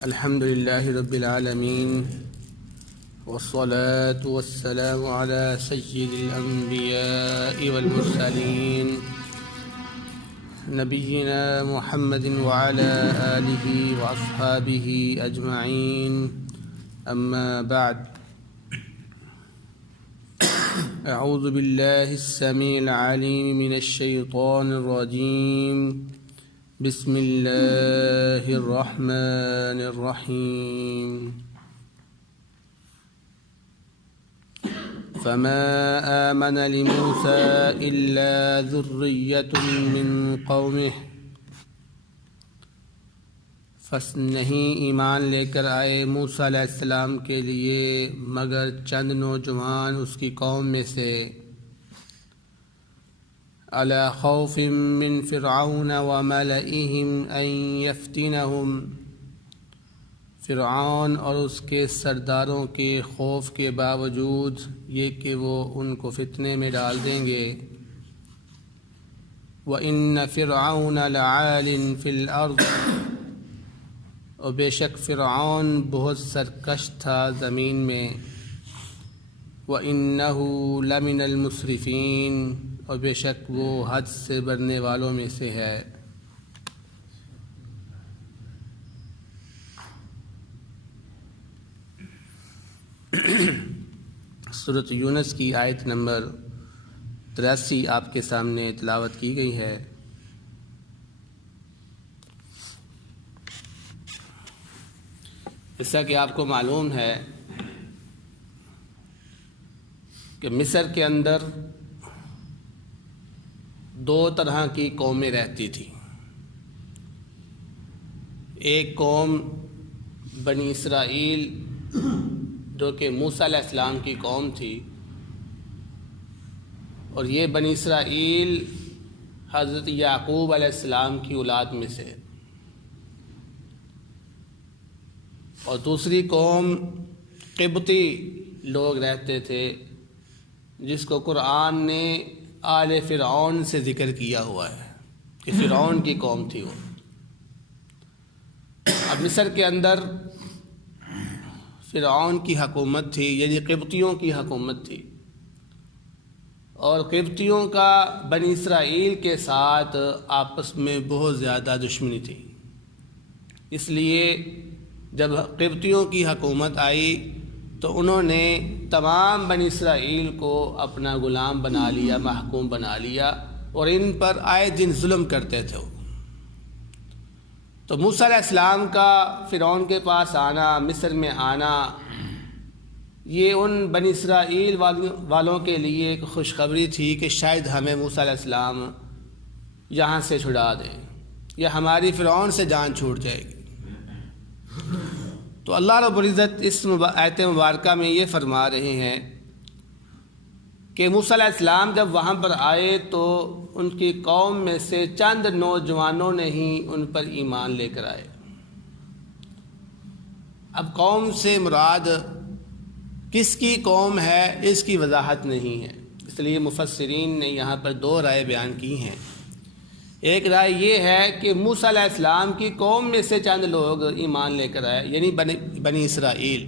الحمد لله رب العالمين والصلاة والسلام على سيد الأنبياء والمرسلين نبينا محمد وعلى آله وأصحابه أجمعين أما بعد أعوذ بالله السميع العليم من الشيطان الرجيم بسم الله الرحمن الرحيم فما آمن لموسى إلا ذرية من قومه پس نہیں ایمان لے کر آئے موسیٰ علیہ السلام کے لیے مگر چند نوجوان اس کی قوم میں سے علی خوف من فرعون وملئهم ان یفتنہم، فرعون اور اس کے سرداروں کے خوف کے باوجود یہ کہ وہ ان کو فتنے میں ڈال دیں گے۔ وَإِنَّ فِرْعَوْنَ لَعَالٍ فِي الْأَرْضِ، اور بے شک فرعون بہت سرکش تھا زمین میں۔ وَإِنَّهُ لَمِنَ الْمُسْرِفِينَ، اور بے شک وہ حد سے بڑھنے والوں میں سے ہے۔ سورۃ یونس کی آیت نمبر 83 آپ کے سامنے تلاوت کی گئی ہے۔ جیسا کہ آپ کو معلوم ہے کہ مصر کے اندر دو طرح کی قومیں رہتی تھیں۔ ایک قوم بنی اسرائیل جو کہ موسیٰ علیہ السلام کی قوم تھی، اور یہ بنی اسرائیل حضرت یعقوب علیہ السلام کی اولاد میں سے، اور دوسری قوم قبطی لوگ رہتے تھے جس کو قرآن نے آل فرعون سے ذکر کیا ہوا ہے کہ فرعون کی قوم تھی وہ۔ اب مصر کے اندر فرعون کی حکومت تھی، یعنی قبطیوں کی حکومت تھی، اور قبطیوں کا بنی اسرائیل کے ساتھ آپس میں بہت زیادہ دشمنی تھی۔ اس لیے جب قبطیوں کی حکومت آئی تو انہوں نے تمام بنی اسرائیل کو اپنا غلام بنا لیا، محکوم بنا لیا، اور ان پر آئے دن ظلم کرتے تھے وہ۔ تو موسیٰ علیہ السلام کا فرعون کے پاس آنا، مصر میں آنا، یہ ان بنی اسرائیل والوں کے لیے ایک خوشخبری تھی کہ شاید ہمیں موسیٰ علیہ السلام یہاں سے چھڑا دیں یا ہماری فرعون سے جان چھوٹ جائے گی۔ تو اللہ رب العزت اس آیت مبارکہ میں یہ فرما رہے ہیں کہ موسیٰ علیہ السلام جب وہاں پر آئے تو ان کی قوم میں سے چند نوجوانوں نے ہی ان پر ایمان لے کر آئے۔ اب قوم سے مراد کس کی قوم ہے اس کی وضاحت نہیں ہے، اس لیے مفسرین نے یہاں پر دو رائے بیان کی ہیں۔ ایک رائے یہ ہے کہ موسیٰ علیہ السلام کی قوم میں سے چند لوگ ایمان لے کر آئے، یعنی بنی اسرائیل۔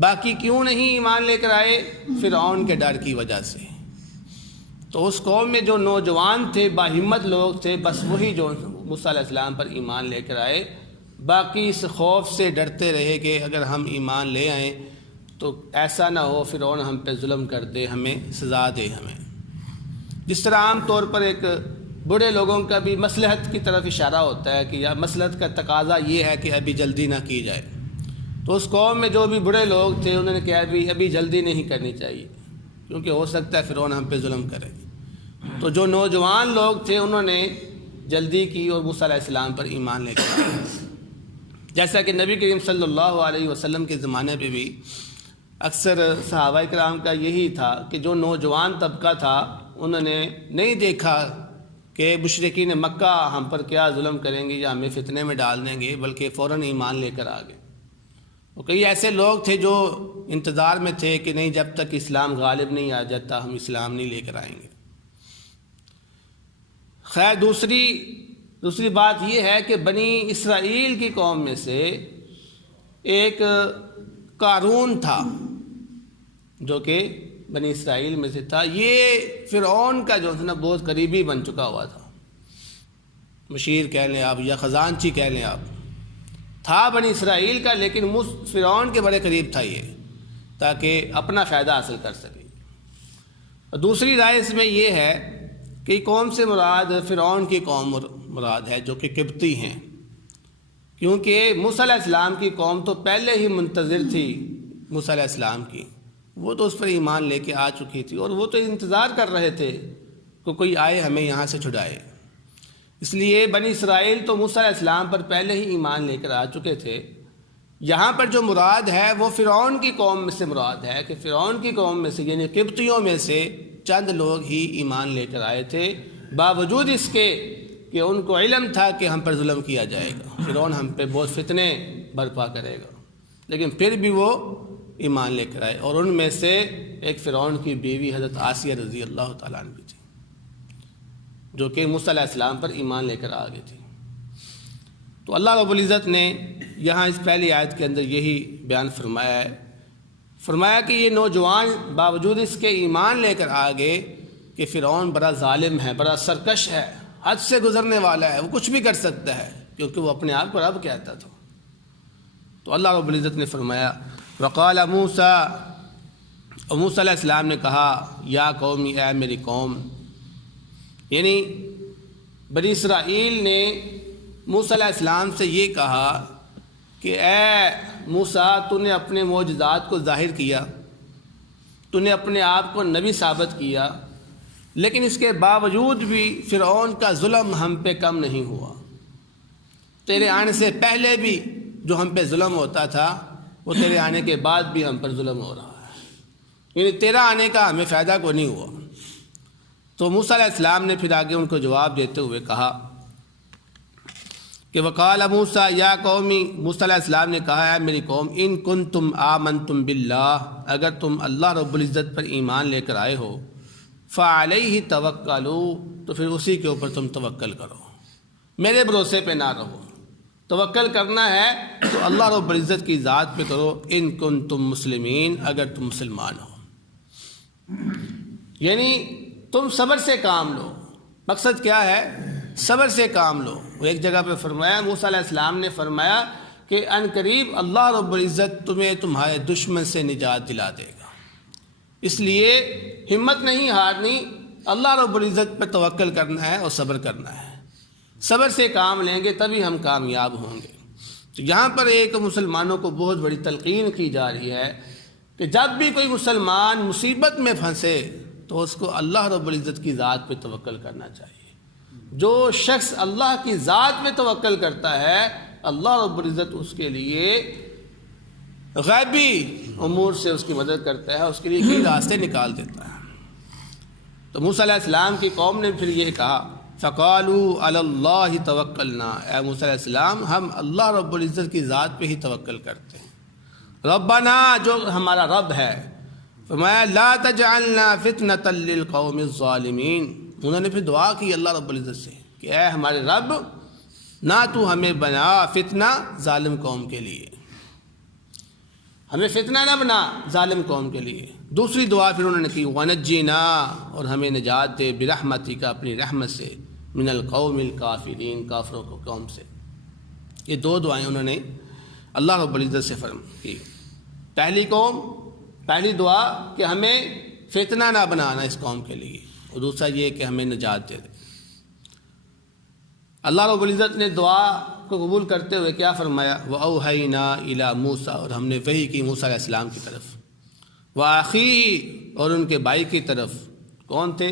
باقی کیوں نہیں ایمان لے کر آئے؟ فرعون کے ڈر کی وجہ سے۔ تو اس قوم میں جو نوجوان تھے، باہمت لوگ تھے، بس وہی جو موسیٰ علیہ السلام پر ایمان لے کر آئے۔ باقی اس خوف سے ڈرتے رہے کہ اگر ہم ایمان لے آئیں تو ایسا نہ ہو فرعون ہم پہ ظلم کر دے، ہمیں سزا دے ہمیں۔ جس طرح عام طور پر ایک بڑے لوگوں کا بھی مصلحت کی طرف اشارہ ہوتا ہے کہ یا مصلحت کا تقاضا یہ ہے کہ ابھی جلدی نہ کی جائے، تو اس قوم میں جو بھی بڑے لوگ تھے انہوں نے کہا ابھی جلدی نہیں کرنی چاہیے کیونکہ ہو سکتا ہے فرعون ہم پہ ظلم کرے۔ تو جو نوجوان لوگ تھے انہوں نے جلدی کی اور موسیٰ علیہ السلام پر ایمان لے کر آئے۔ جیسا کہ نبی کریم صلی اللہ علیہ وسلم کے زمانے پہ بھی اکثر صحابہ کرام کا یہی تھا کہ جو نوجوان طبقہ تھا انہوں نے نہیں دیکھا کہ مشرکین مکہ ہم پر کیا ظلم کریں گے یا ہمیں فتنے میں ڈال دیں گے، بلکہ فوراً ایمان لے کر آ گئے۔ اور کئی ایسے لوگ تھے جو انتظار میں تھے کہ نہیں جب تک اسلام غالب نہیں آ جاتا ہم اسلام نہیں لے کر آئیں گے۔ خیر دوسری دوسری بات یہ ہے کہ بنی اسرائیل کی قوم میں سے ایک قارون تھا جو کہ بنی اسرائیل میں سے تھا. یہ فرعون کا جو ہے نا بہت قریبی بن چکا ہوا تھا, مشیر کہہ لیں آپ یا خزانچی کہہ لیں آپ, تھا بنی اسرائیل کا لیکن فرعون کے بڑے قریب تھا یہ, تاکہ اپنا فائدہ حاصل کر سکے. اور دوسری رائے اس میں یہ ہے کہ قوم سے مراد فرعون کی قوم مراد ہے جو کہ قبطی ہیں, کیونکہ موسیٰ علیہ السلام کی قوم تو پہلے ہی منتظر تھی موسیٰ علیہ السلام کی, وہ تو اس پر ایمان لے کے آ چکی تھی اور وہ تو انتظار کر رہے تھے کہ کوئی آئے ہمیں یہاں سے چھڑائے. اس لیے بنی اسرائیل تو موسیٰ علیہ السلام پر پہلے ہی ایمان لے کر آ چکے تھے. یہاں پر جو مراد ہے وہ فرعون کی قوم میں سے مراد ہے کہ فرعون کی قوم میں سے یعنی قبطیوں میں سے چند لوگ ہی ایمان لے کر آئے تھے, باوجود اس کے کہ ان کو علم تھا کہ ہم پر ظلم کیا جائے گا, فرعون ہم پہ بہت فتنے برپا کرے گا, لیکن پھر بھی وہ ایمان لے کر آئے. اور ان میں سے ایک فرعون کی بیوی حضرت آسیہ رضی اللہ تعالیٰ عنہ بھی تھی جو کہ موسیٰ علیہ السلام پر ایمان لے کر آ گئی تھی. تو اللہ رب العزت نے یہاں اس پہلی آیت کے اندر یہی بیان فرمایا ہے, فرمایا کہ یہ نوجوان باوجود اس کے ایمان لے کر آ گئے کہ فرعون بڑا ظالم ہے, بڑا سرکش ہے, حد سے گزرنے والا ہے, وہ کچھ بھی کر سکتا ہے, کیونکہ وہ اپنے آپ کو رب کہتا تھا. تو اللہ رب العزت نے فرمایا وقال موسیٰ, اور موسیٰ علیہ السلام نے کہا یا قومی, اے میری قوم, یعنی بنی اسرائیل نے موسیٰ علیہ السلام سے یہ کہا کہ اے موسیٰ, تو نے اپنے معجزات کو ظاہر کیا, تو نے اپنے آپ کو نبی ثابت کیا, لیکن اس کے باوجود بھی فرعون کا ظلم ہم پہ کم نہیں ہوا. تیرے آنے سے پہلے بھی جو ہم پہ ظلم ہوتا تھا وہ تیرے آنے کے بعد بھی ہم پر ظلم ہو رہا ہے, یعنی تیرا آنے کا ہمیں فائدہ کو نہیں ہوا. تو موسیٰ علیہ السلام نے پھر آگے ان کو جواب دیتے ہوئے کہا کہ وقال موسیٰ یا قومی, موسیٰ علیہ السلام نے کہا ہے میری قوم, ان کنتم آمنتم باللہ, اگر تم اللہ رب العزت پر ایمان لے کر آئے ہو, فعلیہ توکلوا, تو پھر اسی کے اوپر تم توکل کرو, میرے بھروسے پہ نہ رہو. توکل کرنا ہے تو اللہ رب العزت کی ذات پہ کرو, ان کنتم مسلمین, اگر تم مسلمان ہو. یعنی تم صبر سے کام لو. مقصد کیا ہے؟ صبر سے کام لو. وہ ایک جگہ پہ فرمایا, موسیٰ علیہ السلام نے فرمایا کہ ان قریب اللہ رب العزت تمہیں تمہارے دشمن سے نجات دلا دے گا, اس لیے ہمت نہیں ہارنی, اللہ رب العزت پر توکل کرنا ہے اور صبر کرنا ہے. صبر سے کام لیں گے تبھی ہم کامیاب ہوں گے. تو یہاں پر ایک مسلمانوں کو بہت بڑی تلقین کی جا رہی ہے کہ جب بھی کوئی مسلمان مصیبت میں پھنسے تو اس کو اللہ رب العزت کی ذات پہ توکل کرنا چاہیے. جو شخص اللہ کی ذات پہ توکل کرتا ہے اللہ رب العزت اس کے لیے غیبی امور سے اس کی مدد کرتا ہے, اس کے لیے کئی راستے نکال دیتا ہے. تو موسیٰ علیہ السلام کی قوم نے پھر یہ کہا فقالوا علی اللہ توکلنا, اے موسیٰ علیہ السلام ہم اللہ رب العزت کی ذات پہ ہی توکل کرتے ہیں. ربنا, جو ہمارا رب ہے, فرمایا لا تجعلنا فتنة للقوم الظالمین. انہوں نے پھر دعا کی اللہ رب العزت سے کہ اے ہمارے رب, نہ تو ہمیں بنا فتنہ ظالم قوم کے لیے, ہمیں فتنہ نہ بنا ظالم قوم کے لیے. دوسری دعا پھر انہوں نے کی ونجینا, اور ہمیں نجات دے برحمتک, اپنی رحمت سے, من القوم الکافرین, کافروں کو قوم سے. یہ دو دعائیں انہوں نے اللہ رب العزت سے کی. پہلی دعا کہ ہمیں فتنہ نہ بنانا اس قوم کے لیے, اور دوسرا یہ کہ ہمیں نجات دے دے. اللہ رب العزت نے دعا کو قبول کرتے ہوئے کیا فرمایا, وَأَوْحَيْنَا إِلَىٰ موسیٰ, اور ہم نے وحی کی موسیٰ علیہ السلام کی طرف, وَأَخِيهِ, اور ان کے بھائی کی طرف. کون تھے؟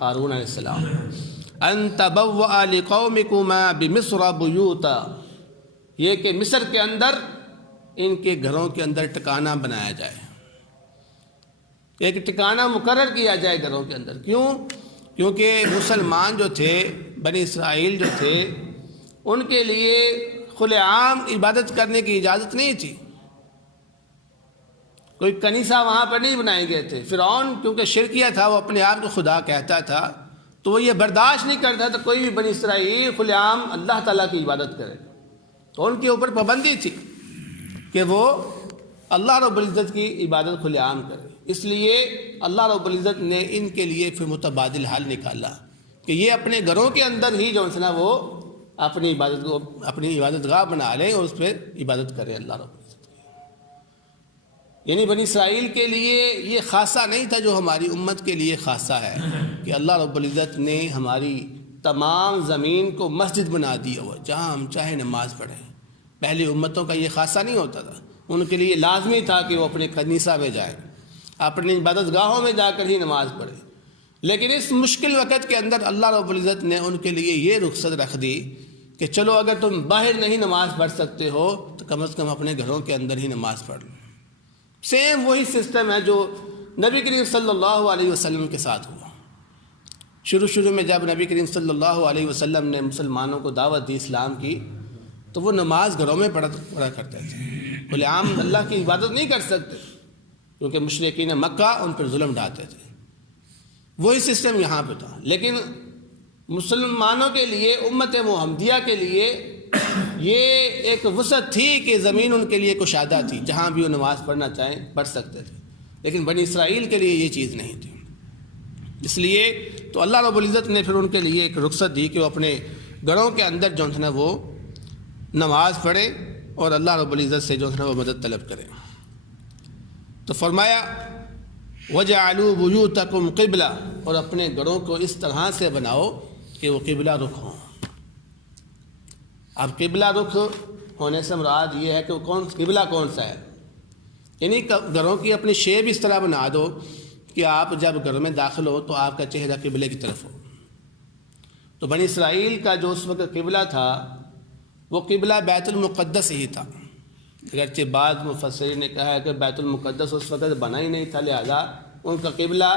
ہارون علیہ السلام. أَن تَبَوَّأَ لِقَوْمِكُمَا بِمِصْرَ بُيُوتًا, یہ کہ مصر کے اندر ان کے گھروں کے اندر ٹکانہ بنایا جائے, ایک ٹکانہ مقرر کیا جائے گھروں کے اندر. کیوں؟ کیونکہ مسلمان جو تھے, بنی اسرائیل جو تھے, ان کے لیے کھلے عام عبادت کرنے کی اجازت نہیں تھی. کوئی کنیسہ وہاں پر نہیں بنائے گئے تھے. فرعون کیونکہ شرکیہ تھا, وہ اپنے آپ کو خدا کہتا تھا, تو وہ یہ برداشت نہیں کرتا تو کوئی بھی بنی اسرائیل کھلے عام اللہ تعالیٰ کی عبادت کرے. تو ان کے اوپر پابندی تھی کہ وہ اللہ رب العزت کی عبادت کھلے عام کرے. اس لیے اللہ رب العزت نے ان کے لیے پھر متبادل حال نکالا کہ یہ اپنے گھروں کے اندر ہی جو ہے نا وہ اپنی عبادت گاہ بنا لیں اور اس پہ عبادت کریں اللہ رب العزت کی. یعنی بنی اسرائیل کے لیے یہ خاصہ نہیں تھا جو ہماری امت کے لیے خاصہ ہے کہ اللہ رب العزت نے ہماری تمام زمین کو مسجد بنا دیا ہوا جہاں ہم چاہیں نماز پڑھیں. پہلی امتوں کا یہ خاصہ نہیں ہوتا تھا. ان کے لیے لازمی تھا کہ وہ اپنے کنیسہ میں جائیں, اپنی عبادت گاہوں میں جا کر ہی نماز پڑھیں. لیکن اس مشکل وقت کے اندر اللہ رب العزت نے ان کے لیے یہ رخصت رکھ دی کہ چلو اگر تم باہر نہیں نماز پڑھ سکتے ہو تو کم از کم اپنے گھروں کے اندر ہی نماز پڑھ لو. سیم وہی سسٹم ہے جو نبی کریم صلی اللہ علیہ وسلم کے ساتھ ہوا. شروع میں جب نبی کریم صلی اللہ علیہ وسلم نے مسلمانوں کو دعوت دی اسلام کی تو وہ نماز گھروں میں پڑھا کرتے تھے. کھلے عام اللہ کی عبادت نہیں کر سکتے کیونکہ مشرکین مکہ ان پر ظلم ڈھاتے تھے. وہی سسٹم یہاں پہ تھا. لیکن مسلمانوں کے لیے, امت محمدیہ کے لیے یہ ایک وسعت تھی کہ زمین ان کے لیے کشادہ تھی, جہاں بھی وہ نماز پڑھنا چاہیں پڑھ سکتے تھے. لیکن بنی اسرائیل کے لیے یہ چیز نہیں تھی. اس لیے تو اللہ رب العزت نے پھر ان کے لیے ایک رخصت دی کہ وہ اپنے گھروں کے اندر جو ہے نا وہ نماز پڑھے اور اللہ رب العزت سے جو ہے نا وہ مدد طلب کرے. تو فرمایا وَجَعَلُوا بُيُوتَكُمْ قِبْلَةً, اور اپنے گھروں کو اس طرح سے بناؤ کہ وہ قبلہ رخ ہوں. اب قبلہ رخ ہونے سے مراد یہ ہے کہ قبلہ کون سا ہے. یعنی گھروں کی اپنی شیپ اس طرح بنا دو کہ آپ جب گھر میں داخل ہو تو آپ کا چہرہ قبلے کی طرف ہو. تو بنی اسرائیل کا جو اس وقت قبلہ تھا وہ قبلہ بیت المقدس ہی تھا. اگرچہ بعض مفسرین نے کہا ہے کہ بیت المقدس اس وقت بنا ہی نہیں تھا, لہذا ان کا قبلہ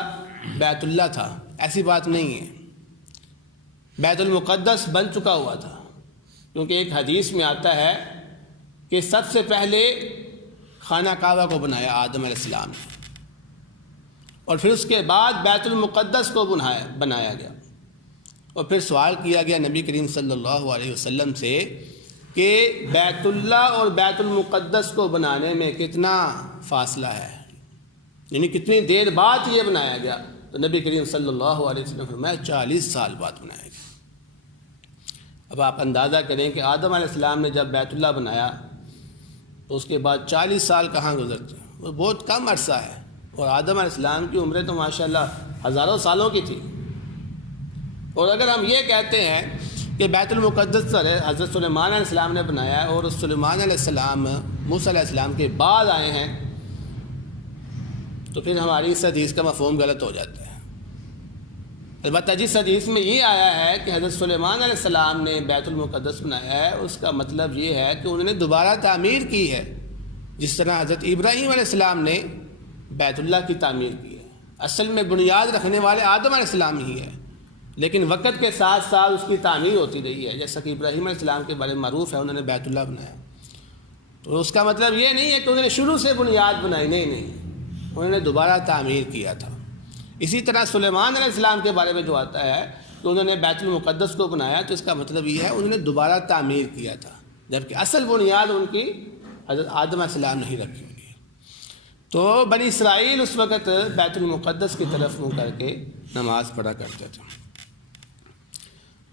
بیت اللہ تھا. ایسی بات نہیں ہے, بیت المقدس بن چکا ہوا تھا. کیونکہ ایک حدیث میں آتا ہے کہ سب سے پہلے خانہ کعبہ کو بنایا آدم علیہ السلام نے, اور پھر اس کے بعد بیت المقدس کو بنایا گیا. اور پھر سوال کیا گیا نبی کریم صلی اللہ علیہ وسلم سے کہ بیت اللہ اور بیت المقدس کو بنانے میں کتنا فاصلہ ہے, یعنی کتنی دیر بعد یہ بنایا گیا. تو نبی کریم صلی اللہ علیہ وسلم نے فرمایا 40 سال بعد بنایا گیا. اب آپ اندازہ کریں کہ آدم علیہ السلام نے جب بیت اللہ بنایا تو اس کے بعد 40 سال کہاں گزرتے ہیں, وہ بہت کم عرصہ ہے. اور آدم علیہ السلام کی عمریں تو ماشاءاللہ ہزاروں سالوں کی تھی. اور اگر ہم یہ کہتے ہیں کہ بیت المقدس حضرت سلیمان علیہ السلام نے بنایا ہے اور اس سلیمان علیہ السلام موسیٰ علیہ السلام کے بعد آئے ہیں تو پھر ہماری اس حدیث کا مفہوم غلط ہو جاتا ہے. البتہ جس حدیث میں یہ آیا ہے کہ حضرت سلیمان علیہ السلام نے بیت المقدس بنایا ہے اس کا مطلب یہ ہے کہ انہوں نے دوبارہ تعمیر کی ہے, جس طرح حضرت ابراہیم علیہ السلام نے بیت اللہ کی تعمیر کی ہے. اصل میں بنیاد رکھنے والے آدم علیہ السلام ہی ہے, لیکن وقت کے ساتھ ساتھ اس کی تعمیر ہوتی رہی ہے. جیسا کہ ابراہیم علیہ السلام کے بارے میں معروف ہے, انہوں نے بیت اللہ بنایا. تو اس کا مطلب یہ نہیں ہے کہ انہوں نے شروع سے بنیاد بنائی, نہیں, انہوں نے دوبارہ تعمیر کیا تھا. اسی طرح سلیمان علیہ السلام کے بارے میں جو آتا ہے کہ انہوں نے بیت المقدس کو بنایا, تو اس کا مطلب یہ ہے انہوں نے دوبارہ تعمیر کیا تھا, جبکہ اصل بنیاد ان کی حضرت آدم علیہ السلام نہیں رکھی ہوئی ہے. تو بنی اسرائیل اس وقت بیت المقدس کی طرف منہ کر کے نماز پڑھا کرتے تھے.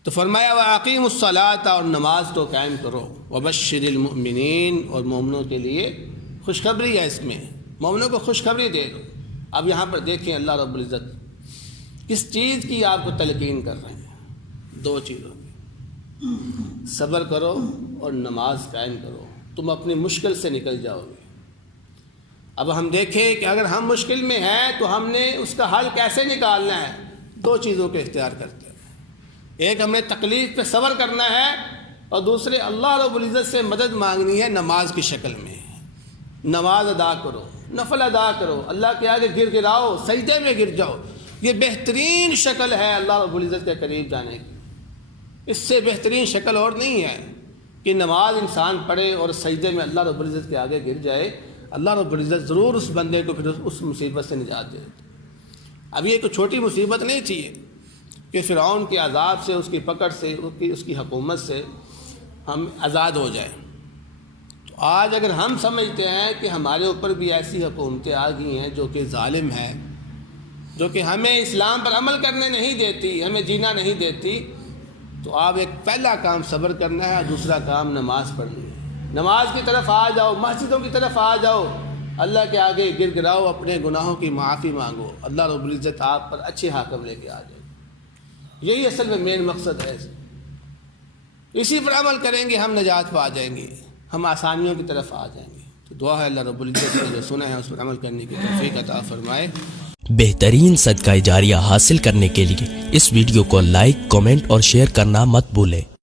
تو فرمایا وَأَقِيمُوا الصَّلَاةَ, اور نماز کو قائم کرو. وَبَشِّرِ الْمُؤْمِنِينَ, اور مومنوں کے لیے خوشخبری ہے, اس میں مومنوں کو خوشخبری دے دو. اب یہاں پر دیکھیں اللہ رب العزت کس چیز کی آپ کو تلقین کر رہے ہیں. 2 چیزوں کی, صبر کرو اور نماز قائم کرو, تم اپنی مشکل سے نکل جاؤ گے. اب ہم دیکھیں کہ اگر ہم مشکل میں ہیں تو ہم نے اس کا حل کیسے نکالنا ہے. 2 چیزوں کو اختیار کرتے ہیں. ایک ہم نے تکلیف پہ صبر کرنا ہے, اور دوسرے اللہ رب العزت سے مدد مانگنی ہے نماز کی شکل میں. نماز ادا کرو, نفل ادا کرو, اللہ کے آگے گر گراؤ, سجدے میں گر جاؤ. یہ بہترین شکل ہے اللہ رب العزت کے قریب جانے کی. اس سے بہترین شکل اور نہیں ہے کہ نماز انسان پڑھے اور سجدے میں اللہ رب العزت کے آگے گر جائے. اللہ رب العزت ضرور اس بندے کو پھر اس مصیبت سے نجات دے. اب یہ کوئی چھوٹی مصیبت نہیں تھی کہ فرعون کے عذاب سے، اس کی پکڑ سے، اس کی حکومت سے ہم آزاد ہو جائیں۔ تو آج اگر ہم سمجھتے ہیں کہ ہمارے اوپر بھی ایسی حکومتیں آ گئی ہیں جو کہ ظالم ہیں، جو کہ ہمیں اسلام پر عمل کرنے نہیں دیتی، ہمیں جینا نہیں دیتی، تو آپ ایک پہلا کام صبر کرنا ہے اور دوسرا کام نماز پڑھنی ہے۔ نماز کی طرف آ جاؤ، مسجدوں کی طرف آ جاؤ، اللہ کے آگے گر گراؤ، اپنے گناہوں کی معافی مانگو، اللہ رب العزت آپ پر اچھے حاکم لے کے آ جائے۔ یہی اصل میں مین مقصد ہے۔ اسی پر عمل کریں گے ہم نجات پا جائیں گے، ہم آسانیوں کی طرف آ جائیں گے۔ تو دعا ہے اللہ رب العزت نے جو سنا ہے اس پر عمل کرنے کی توفیق عطا فرمائے۔ بہترین صدقہ جاریہ حاصل کرنے کے لیے اس ویڈیو کو لائک، کمنٹ اور شیئر کرنا مت بھولیں۔